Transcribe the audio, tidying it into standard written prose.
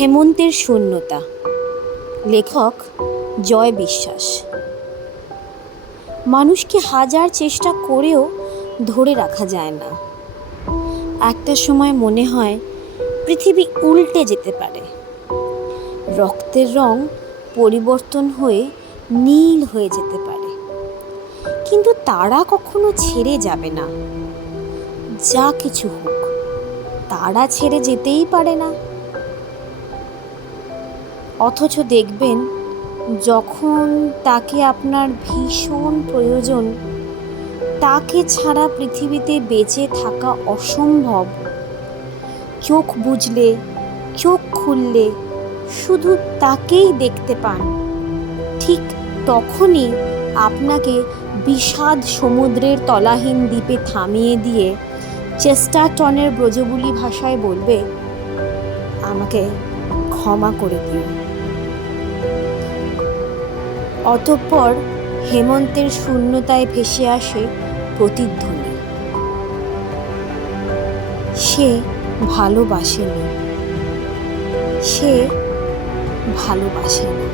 হেমন্তের শূন্যতা, লেখক জয় বিশ্বাস। মানুষকে হাজার চেষ্টা করেও ধরে রাখা যায় না। একটা সময় মনে হয় পৃথিবী উল্টে যেতে পারে, রক্তের রং পরিবর্তন হয়ে নীল হয়ে যেতে পারে, কিন্তু তারা কখনো ছেড়ে যাবে না। যা কিছু হোক, তারা ছেড়ে যেতেই পারে না। অথচ দেখবেন, যখন তাকে আপনার ভীষণ প্রয়োজন, তাকে ছাড়া পৃথিবীতে বেঁচে থাকা অসম্ভব, চোখ বুজলে, চোখ খুললে শুধু তাকেই দেখতে পান, ঠিক তখনই আপনাকে বিষাদ সমুদ্রের তলাহীন দ্বীপে থামিয়ে দিয়ে চেস্টারটনের ব্রজবুলি ভাষায় বলবে, আমাকে ক্ষমা করে দিও। অতঃপর হেমন্তের শূন্যতায় ভেসে আসে প্রতিধ্বনি, সে ভালোবাসেনি, সে ভালোবাসেনি।